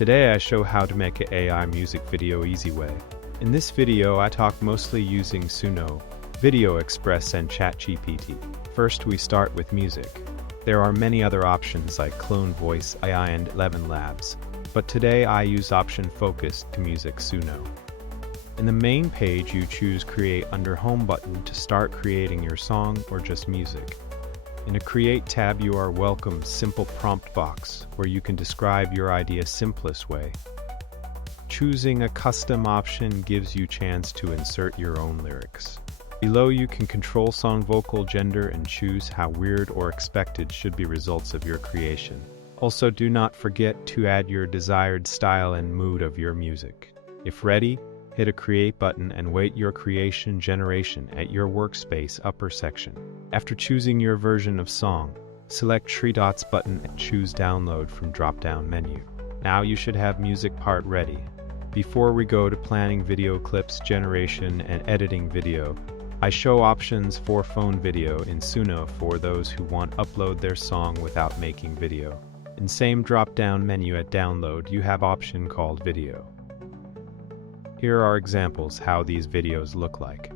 Today I show how to make an AI music video easy way. In this video I talk mostly using Suno, Video Express and ChatGPT. First we start with music. There are many other options like Clone Voice, AI and 11 Labs, but today I use option focused to music Suno. In the main page you choose Create under Home button to start creating your song or just music. In a Create tab you are welcome simple prompt box where you can describe your idea simplest way. Choosing a custom option gives you chance to insert your own lyrics. Below you can control song vocal gender and choose how weird or expected should be results of your creation. Also do not forget to add your desired style and mood of your music. If ready, hit a Create button and wait your creation generation at your workspace upper section. After choosing your version of song, select three dots button and choose Download from drop-down menu. Now you should have music part ready. Before we go to planning video clips generation and editing video, I show options for phone video in Suno for those who want upload their song without making video. In same drop-down menu at Download, you have option called Video. Here are examples how these videos look like.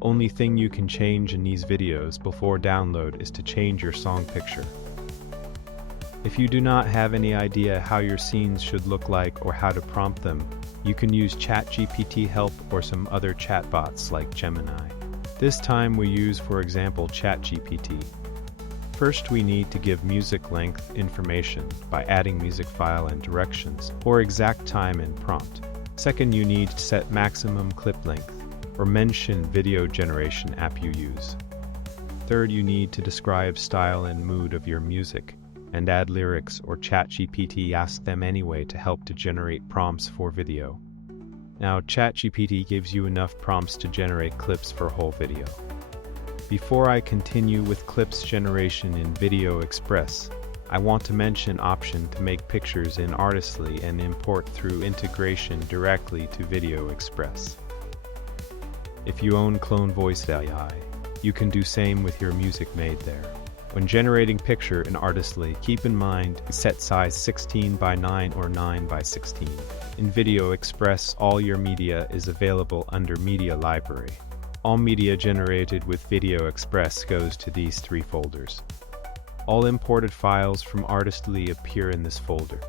Only thing you can change in these videos before download is to change your song picture. If you do not have any idea how your scenes should look like or how to prompt them, you can use ChatGPT help or some other chatbots like Gemini. This time we use, for example, ChatGPT. First we need to give music length information by adding music file and directions, or exact time and prompt. Second, you need to set maximum clip length, or mention video generation app you use. Third, you need to describe style and mood of your music, and add lyrics or ChatGPT ask them anyway to help to generate prompts for video. Now ChatGPT gives you enough prompts to generate clips for whole video. Before I continue with clips generation in Video Express, I want to mention option to make pictures in Artistly and import through integration directly to Video Express. If you own Clone Voice AI, you can do same with your music made there. When generating picture in Artistly, keep in mind set size 16 by 9 or 9 by 16. In Video Express, all your media is available under Media Library. All media generated with Video Express goes to these three folders. All imported files from Artistly appear in this folder.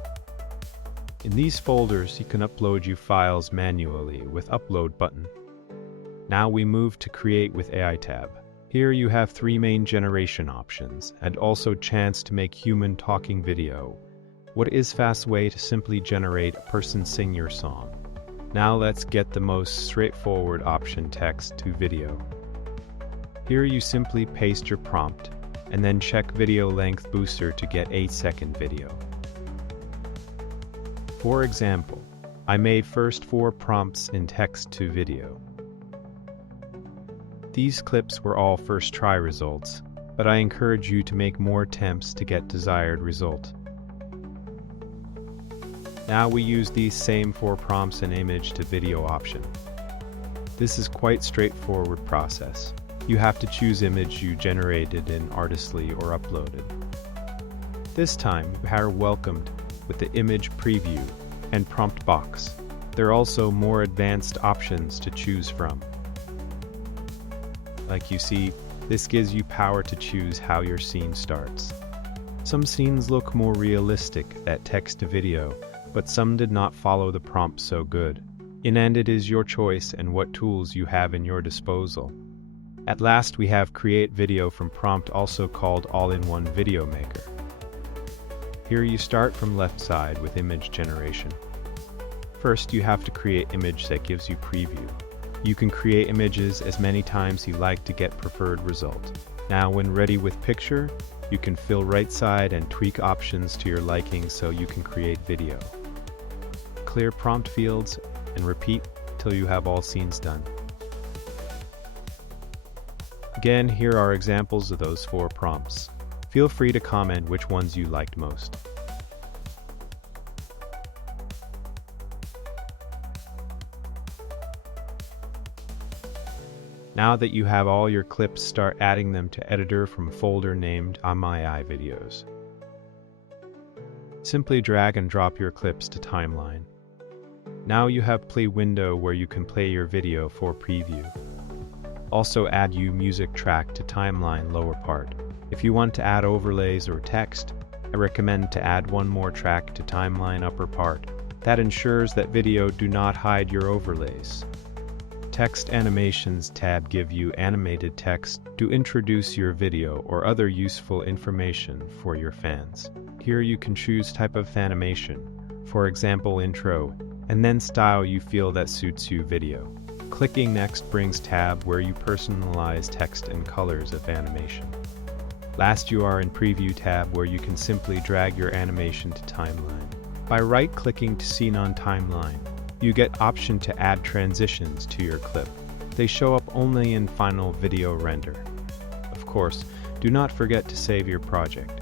In these folders, you can upload your files manually with Upload button. Now we move to Create with AI tab. Here you have three main generation options and also chance to make human talking video. What is fast way to simply generate a person sing your song? Now let's get the most straightforward option text to video. Here you simply paste your prompt and then check video length booster to get 8-second video. For example, I made first 4 prompts in text to video. These clips were all first try results, but I encourage you to make more attempts to get desired result. Now we use these same 4 prompts and image to video option. This is quite straightforward process. You have to choose image you generated in Artistly or uploaded. This time you are welcomed with the image preview and prompt box. There are also more advanced options to choose from. Like you see, this gives you power to choose how your scene starts. Some scenes look more realistic, that text to video, but some did not follow the prompt so good. In end, it is your choice and what tools you have in your disposal. At last we have Create Video from Prompt, also called All-in-One Video Maker. Here you start from left side with image generation. First you have to create image that gives you preview. You can create images as many times you like to get preferred result. Now when ready with picture, you can fill right side and tweak options to your liking so you can create video. Clear prompt fields and repeat till you have all scenes done. Again, here are examples of those 4 prompts. Feel free to comment which ones you liked most. Now that you have all your clips, start adding them to editor from a folder named On My Eye Videos. Simply drag and drop your clips to timeline. Now you have play window where you can play your video for preview. Also add music track to timeline lower part. If you want to add overlays or text, I recommend to add one more track to timeline upper part. That ensures that video do not hide your overlays. Text Animations tab give you animated text to introduce your video or other useful information for your fans. Here you can choose type of animation, for example intro, and then style you feel that suits your video. Clicking Next brings tab where you personalize text and colors of animation. Last you are in Preview tab where you can simply drag your animation to timeline. By right-clicking to Scene on Timeline, you get option to add transitions to your clip. They show up only in final video render. Of course, do not forget to save your project.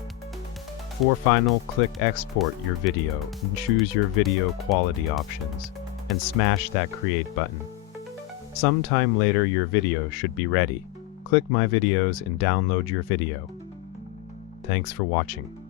For final, click Export your video and choose your video quality options, and smash that Create button. Sometime later your video should be ready. Click My Videos and download your video. Thanks for watching.